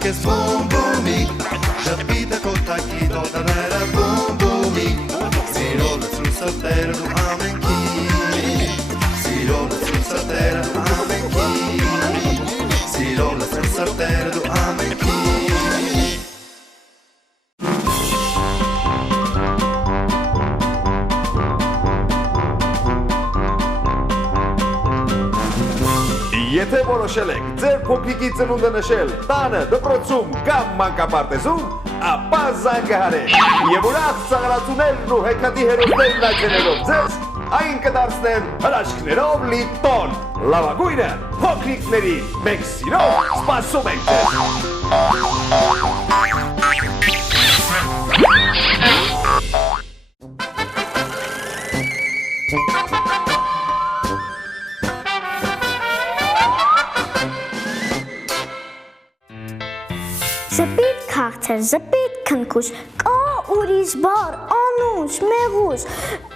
աչքես բոմբոմի Ժպիտը կոտակի տոտաները բոմբոմի Սիրո լծում սրտերը դու ամենքի Սիրո լծում սրտերը դու ամենքի Սիրո լծում սրտերը դու ամենքի Եթե որոշել եք ձեր փոքրիկի ծնունդը նշել տանը, դպրոցում կամ մանկապարտեզում, ապա զանգահարեք եւ ուրախ ծաղրացուներն ու հեքիաթի հերոսներն այցելելով ձեզ այն կդարձնեն հրաշքներով լի տոն։ Լավագույնը փոքրիկների մենք սիրով սպասում ենք ձեզ։ Զպիտ քաղցր, զպիտ քնքուշ, կա ուրիշ բառ, անուշ, մեղուշ,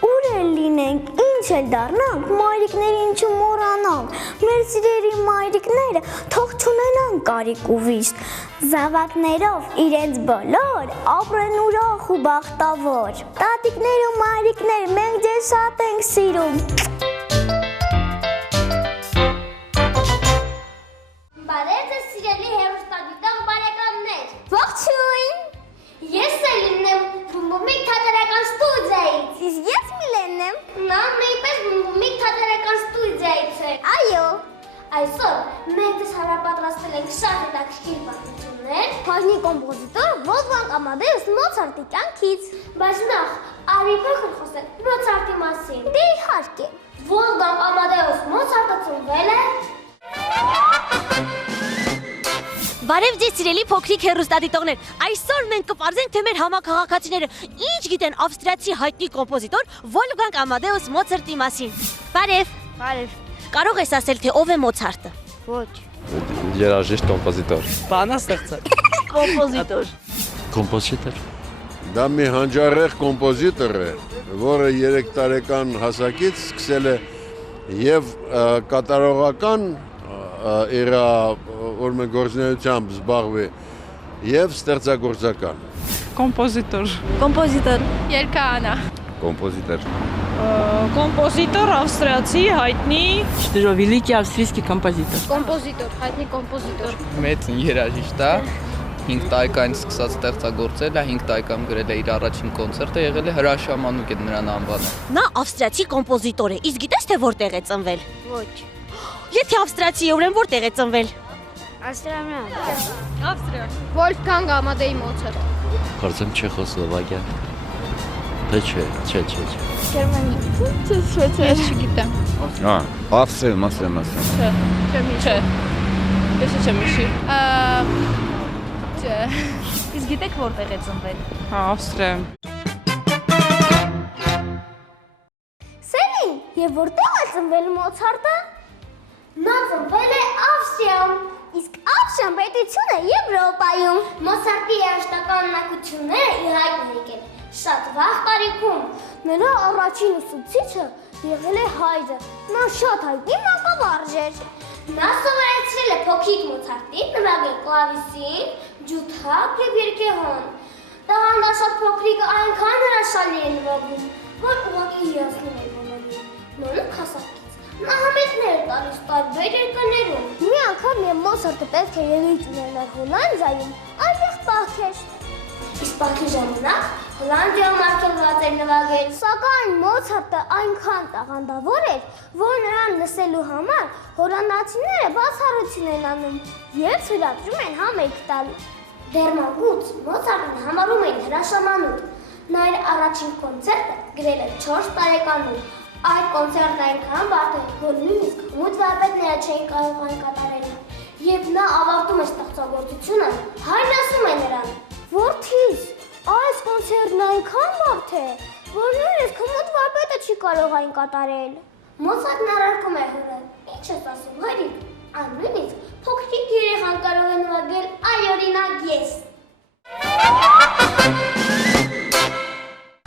ուր էլ լինենք, ինչ էլ դառնանք, մայրիկներին չմոռանանք, մեր սիրելի մայրիկները թող չունենան կարիք ու վիշտ, զավակներով իրենց բոլոր ապրեն ուրախ ու բախտավոր, տատիկներ ու մայրիկներ, մենք ձեզ շատ ենք սիրում։ Բարև ձեզ սիրելի հեռուստադիտող բարեկամներ։ Ողջույն։ Ես Սելինն եմ Բումբումիկ թատերական ստուդիայից։ Իսկ ես Միլենն եմ։ Նա նույնպես Բումբումիկ թատերական ստուդիայից է։ Այո։ Այսօր մենք ձեզ հարապատրաստել ենք շատ հետաքրքիր պատմություններ։ Հայտնի կոմպոզիտոր Վոլֆգանգ Ամադեուս Մոցարտի կյանքից։ Բայց նախ արի փոքր խոսենք Մոցարտի մասին։ Դե իհարկե։ Վոլֆգանգ Ամադեուս Մոցարտը ծնվել է Բարև ձեզ սիրելի փոքրիկ հեռուստադիտողներ, այսօր մենք կպարզենք, թե մեր համաքաղաքացիները ինչ գիտեն ավստրիացի հայտնի կոմպոզիտոր Վոլֆգանգ Ամադեուս Մոցարտի մասին։ Բարև։ Բարև։ Կարող ես ասել, թե ով է Մոցարտը։ Ոչ։ Երաժիշտ կոմպոզիտոր։ Բանաստեղծող։ Կոմպոզիտոր։ Կոմպոզիտոր։ Դա մի հանճարեղ կոմպոզիտոր է, որը 3 տարեկան հասակից սկսել է եւ կատարողական իր գործունեությամբ զբաղվի եւ ստեղծագործական։ Կոմպոզիտոր։ Կոմպոզիտոր։ Երգահանա։ Կոմպոզիտոր։ Կոմպոզիտոր ավստրիացի հայտնի Великий австрийский композитор։ կոմպոզիտոր, հայտնի կոմպոզիտոր։ Մեծ երաժիշտ է, 5 տարեկան սկսած ստեղծագործել է, 5 տարեկան գրել է իր առաջին կոնցերտը, եղել է հրաշամանուկ է նրան անվանը։ Նա ավստրիացի կոմպոզիտոր է, իսկ գիտես թե որտեղ է ծնվել։ Ոչ։ Եթե ավստրիացի է, ուրեմն որտեղ է ծնվել։ Ավստրիան։ Ավստրիա։ Վոլֆգանգ Ամադեի Մոցարտ։ Կարծեմ Չեխոսլովակիա։ Թե չէ։ Գերմանիա։ Ես չգիտեմ։ Ավստրիա։ Չէ։ Ես չեմ հիշի։ Չէ։ Իսկ գիտեք որտեղ է ծնվել։ Ավստրիա։ Սելին, եւ որտեղ է ծնվել Մոցարտը։ Նա ծնվել է Ավստրիայում։ Իսկ Ավստրիան պետությունը Եվրոպայում։ Մոցարտի երաժշտական ունակությունները ի հայտ են եկել շատ վաղ տարիքում։ Նրա առաջին ուսուցիչը եղել է հայրը։ Նա շատ հայտնի մանկավարժ էր։ Նա սովորեցրել է փոքրիկ Մոցարտին նվագել կլավիսին, ջութակ եւ երգեհոն։ Տաղանդաշատ փոքրիկը այնքան հրաշալի է նվագում, որ ուղղակի հիացնում է բոլորին։ Նորից հասակից նա համերգներ տալիս տարբեր երկրներում։ Մի անգամ Մոցարտը պետք է ելույթ ունենար Հոլանդիայում, այնտեղ պահք էր։ Իսկ պահքի ժամանակ Հոլանդիայում արգելված էր նվագել։ Սակայն Մոցարտը այնքան տաղանդավոր էր, որ նրան լսելու համար հոլանդացիները բացառություն են անում եւ թույլատրում են համերգ տալ։ Դեռ մանկուց Մոցարտին համարում էին հրաշամանուկ։ Նա իր առաջին կոնցերտը գրել է 4 տարեկանում։ Այդ կոնցերտը այնքան բարդ էր, որ նույնիսկ մութ վարպետները չէին կարող այն կատարել։ Երբ նա ավարտում է ստեղծագործությունը, հայրն ասում է նրան. Որդիս, այս կոնցերտն այնքան բարդ է, որ նույնիսկ մութ վարպետը չի կարող այն կատարել։ Մոցարտն առարկում է հորը. Ինչ ես ասում, հայրիկ, այն նույնիսկ փոքրիկ երեխան կարող է նվագել, այ օրինակ ես։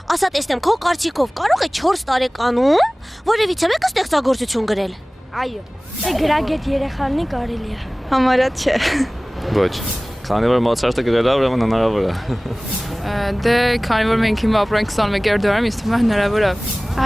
Ասա տեսնեմ, քո կարծիքով կարող է 4 տարեկանում որևիցե մեկը ստեղծագործություն գրել։ Այո։ Դե գրագետ երեխանի կարելի է։ Համարյա չէ։ Ոչ։ Քանի որ Մոցարտը գրել է, ուրեմն հնարավոր է։ Դե քանի որ մենք հիմա ապրենք 21-րդ դարում, ինձ թվում է հնարավոր է։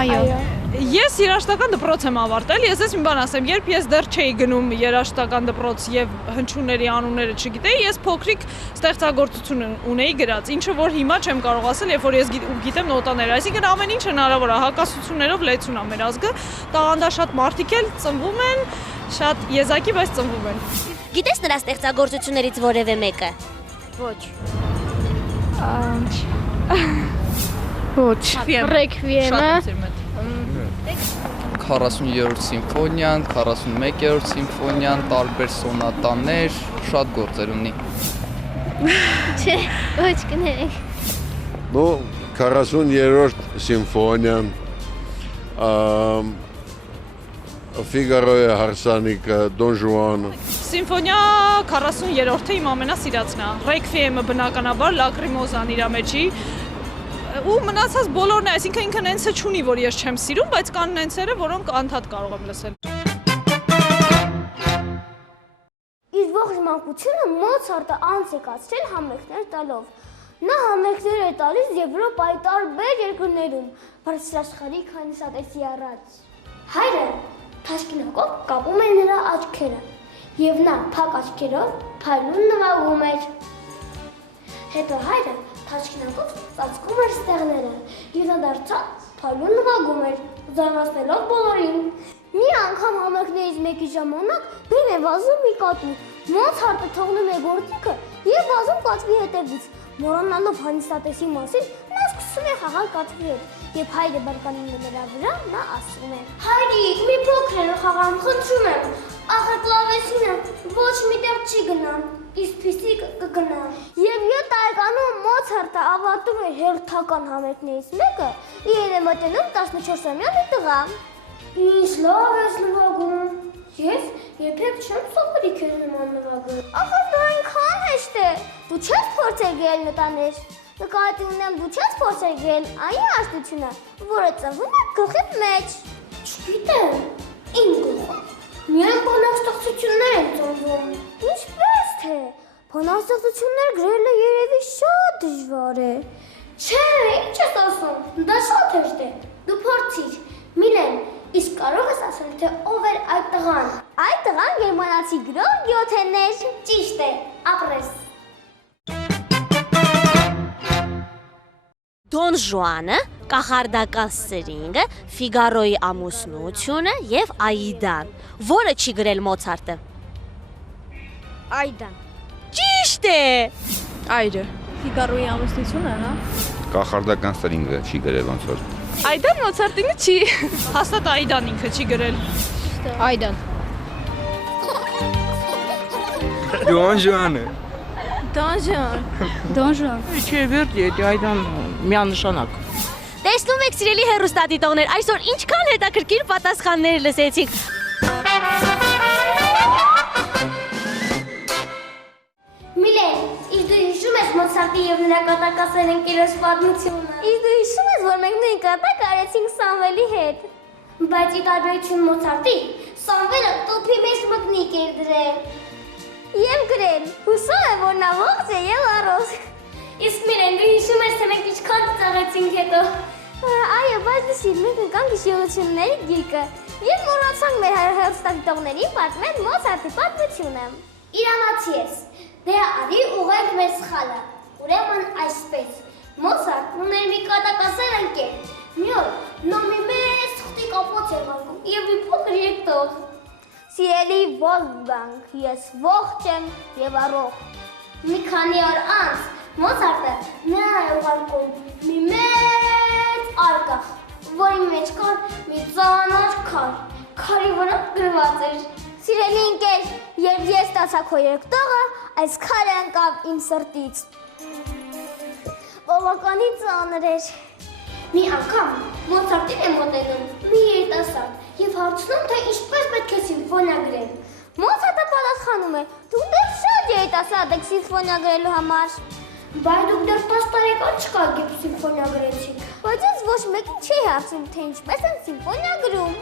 Այո։ Ես երաժշտական դպրոց եմ ավարտել, ես ես մի բան ասեմ, երբ ես դեռ չէի գնում երաժշտական դպրոց եւ հնչյունների անունները չգիտեի, ես փոքրիկ ստեղծագործություն ունեի գրած, ինչը որ հիմա չեմ կարող ասել, երբ որ ես գիտեմ նոտաները, այսինքն ամեն ինչ հնարավոր է, հակասություններով լեցուն է մեր ազգը, տաղանդաշատ մարդիկ էլ ծնվում են, շատ եզակի, բայց ծնվում են։ Գիտես նրա ստեղծագործություններից որևէ մեկը։ Ոչ։ Ոչ։ Ռեքվիեմը 40-րդ սիմֆոնիան, 41-րդ սիմֆոնիան, տարբեր սոնատաներ, շատ գործեր ունի։ Չէ, ոչ կներեք։ Ну, 40-րդ սիմֆոնիան, Ֆիգարոյի հարսանիքը, Դոն Ժուանը։ Սիմֆոնիա 40-րդը իմ ամենասիրածն է։ Ռեքվիեմը բնականաբար լակրիմոզան իր մեջի ու մնացած բոլորն է, այսինքն ինքը նենսը չունի, որ ես չեմ սիրում, բայց կան նենսերը, որոնք անդադ կարող եմ լսել։ Իր ողջ մանկությունը Մոցարտը անց է կացրել համերգներ տալով։ Նա համերգներ է տալիս Եվրոպայի տարբեր երկրներում, բարձրաշխարհի քանիսատեսի առաջ։ Հայրը թաշկինակով կապում է նրա աչքերը, եւ նա փակ աչքերով փայլուն նվագում էր։ Հետո հայրը թաշկինակով ծածկում էր ստեղները, եւ նա դարձած փայլուն նվագում էր, զարմացնելով բոլորին։ Մի անգամ համերգներից մեկի ժամանակ բեմ է վազում մի կատու։ Մոցարտը թողնում է գործիքը եւ վազում կատվի հետևից։ Մոռանալով հանդիսատեսի մասին, նա սկսում է խաղալ կատվի հետ, եւ հայրը բարկանում է նրա վրա, նա ասում է. Հայրիկ, մի փոքր խաղամ, խնդրում եմ, ախր կլավեսինը ոչ միտեղ չի գնա, իսկ փիստի կգնա։ Եվ 7 տարեկանում Մոցարտը ավարտում է հերթական համերգներից մեկը, իրեն է մոտենում 14-ամյա մի տղա։ Ինչ լավ ես նվագում։ Ես երբեք չեմ սովորի քեզ նման նվագել։ Ախր դա այնքան հեշտ է։ Դու չես փորձել գրել նոտաներ։ Նկատի ունեմ դու չես փորձել գրել այն հաշտությունը, որը ծնվում է գլխի մեջ։ Չգիտեմ։ Իմ գլխում միայն բանաստեղծություններ են ծնվում։ Ինչպես թե։ Բանաստեղծություններ գրելը երևի շատ դժվար է։ Չէ, ինչ ես ասում։ Դա շատ հեշտ է։ Դու փորձիր։ Միլեն, իսկ կարող ես ասել, թե ով էր այդ տղան։ Այդ տղան գերմանացի գրող Գյոթեն էր։ Ճիշտ է, ապրես։ Դոն Ժուանը, կախարդական սրինգը, Ֆիգարոյի ամուսնությունը եւ Աիդան, որը չի գրել Մոցարտը։ Այդան։ Ճիշտ է։ Այրը։ Ֆիգարոյի ամուսնությունը, հա։ Կախարդական սրինգը չի գրել ոնց որ։ Այդան Մոցարտինը չի։ Հաստատ Այդան ինքը չի գրել։ Այդան։ Դոն Ժուանը։ Դոնժան։ Չէ, վերջ է, այդան միանշանակ։ Տեսնում եք, սիրելի հեռուստադիտողներ, այսօր ինչքան հետաքրքիր պատասխաններ լսեցինք։ Միլեն, իսկ դու հիշում ես Մոցարտի եւ նրա կատակասեր ընկերոջ պատմությունը։ Իսկ դու հիշում ես, որ մենք նույն կատակ արեցինք Սամվելի հետ։ Բայց ի տարբերություն Մոցարտի, Սամվելը տոփի մեջ մկնիկ էր դրել։ Եվ գրել, հուսով եմ, որ նա ողջ է եւ առողջ։ Իսկ Միլեն, դու հիշում ես, թե մենք ինչքան ծաղեցինք հետո։ Այո, բայց դու մենք ընկանք հիշողությունների գիրկը եւ մոռացանք մեր հեռուստադիտողներին պատմել Մոցարտի պատմությունը։ Իրանացի ես։ Դե արի ուղենք մեր սխալը։ Ուրեմն այսպես։ Մոցարտն ուներ մի կատակասեր ընկեր։ Մի օր նա մի մեծ թղթի կապոց էր վարկում եւ մի փոքր երկտող։ Սիրելի Վոլֆգանգ, ես ողջ եմ եւ առողջ։ Մի քանի օր անց Մոցարտը նրան է ուղարկում մի մեծ արկղ, որի մեջ կար մի ծանր քար, քարի վրա գրված էր. Սիրելի ընկեր, երբ ես ստացա քո երկտողը, այս քարը ընկավ իմ սրտից։ Բավականին ծանր էր։ Մի անգամ Մոցարտին է մոտենում մի երիտասարդ եւ հարցնում, թե ինչպես պետք է սիմֆոնիա գրել։ Մոցարտը պատասխանում է. դուք դեռ շատ երիտասարդ եք սիմֆոնիա գրելու համար։ Բայց դուք դեռ 10 տարեկան չկաք, երբ սիմֆոնիա գրեցիք։ Բայց ես ոչ մեկին չի հարցնում, թե ինչպես են սիմֆոնիա գրում։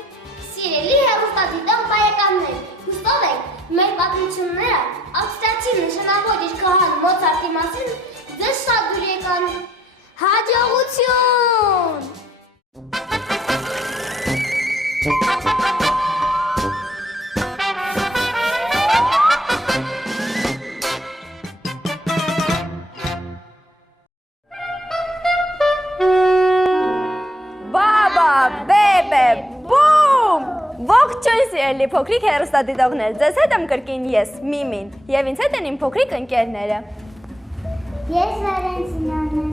Սիրելի հեռուստադիտող բարեկամներ, հուսով ենք մեր պատմությունները ավստրիացի նշանավոր երգահան Մոցարտի մասին ձեզ շատ դուր եկան։ Հաջողություն։ Ողջույն սիրելի փոքրիկ հեռուստադիտողներ, ձեզ հետ եմ կրկին ես, Միմին, եւ ինձ հետ են իմ փոքրիկ ընկերները։ Ես Վարենցինան եմ։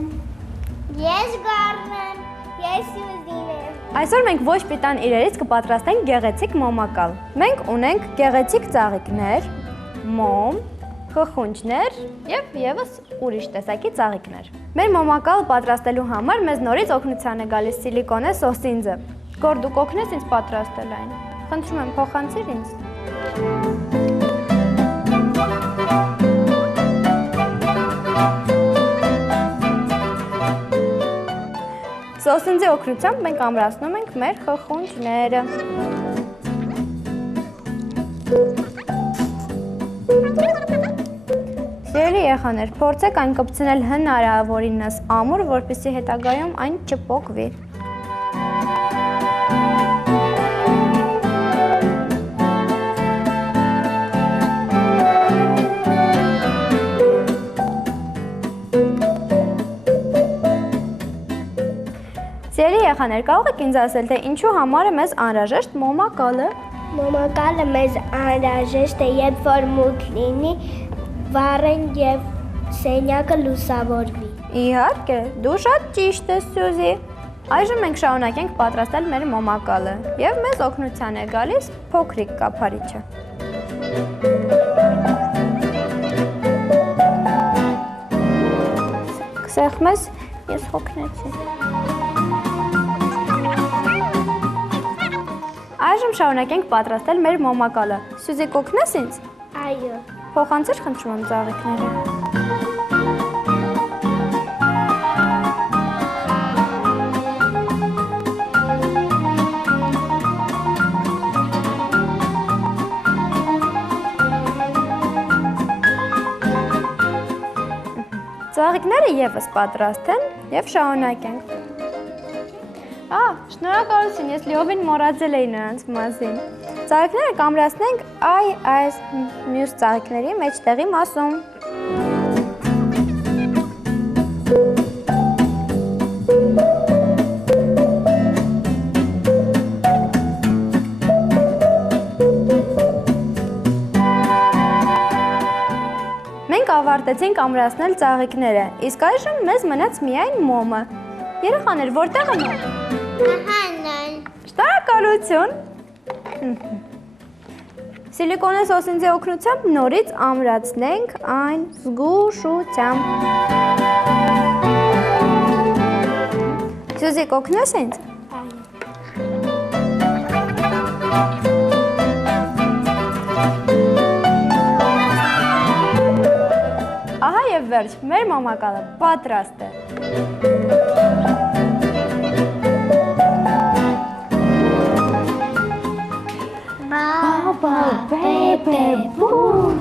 Ես Գառն եմ։ Ես Սյուզին եմ։ Այսօր մենք ոչ պիտան իրերից կպատրաստենք գեղեցիկ մոմակալ։ Մենք ունենք գեղեցիկ ծաղիկներ, մոմ, խխունջներ եւ եւս ուրիշ տեսակի ծաղիկներ։ Մեր մոմակալը պատրաստելու համար մեզ նորից օգնության է գալիս սիլիկոնե սոսինձը։ Գոր դու կօգնես ինձ պատրաստել այն։ Խնդրում եմ, փոխանցիր ինձ։ Սոսինձի օգնությամբ մենք ամրացնում ենք մեր խխունջները։ Սիրելի երեխաներ, փորձեք այն կպցնել հնարավորինս ամուր, որպեսզի հետագայում այն չպոկվի։ Սիրելի երեխաներ, կարող եք ինձ ասել, թե ինչու համար է մեզ անհրաժեշտ մոմակալը։ Մոմակալը մեզ անհրաժեշտ է, երբ որ մութ լինի, վառեն եւ սենյակը լուսավորվի։ Իհարկե, դու շատ ճիշտ ես, Սյուզի։ Այժմ մենք շարունակենք պատրաստել մեր մոմակալը եւ մեզ օգնության է գալիս փոքրիկ կափարիչը։ Կսեղմես, ես հոգնեցի։ Այժմ շարունակենք պատրաստել մեր մոմակալը։ Սյուզի, կօգնես ինձ։ Այո։ Փոխանցիր, խնդրում եմ, ծաղիկները։ Ծաղիկները եւս պատրաստ են եւ շարունակենք։ Շնորհակալություն, ես լիովին մոռացել էի նրանց մասին։ Ծաղիկները կամրացնենք այս մյուս ծաղիկների մեջտեղի մասում։ Մենք ավարտեցինք ամրացնել ծաղիկները, իսկ այժմ մեզ մնաց միայն մոմը։ Երեխաներ, որտեղ է մոմը։ Շնորհակալություն։ Սիլիկոնե սոսինձի օգնությամբ նորից ամրացնենք այն զգուշությամբ։ Սյուզի, կօգնես ինձ։ Ահա եւ վերջ, մեր մոմակալը պատրաստ է։ Baba, baby, boom.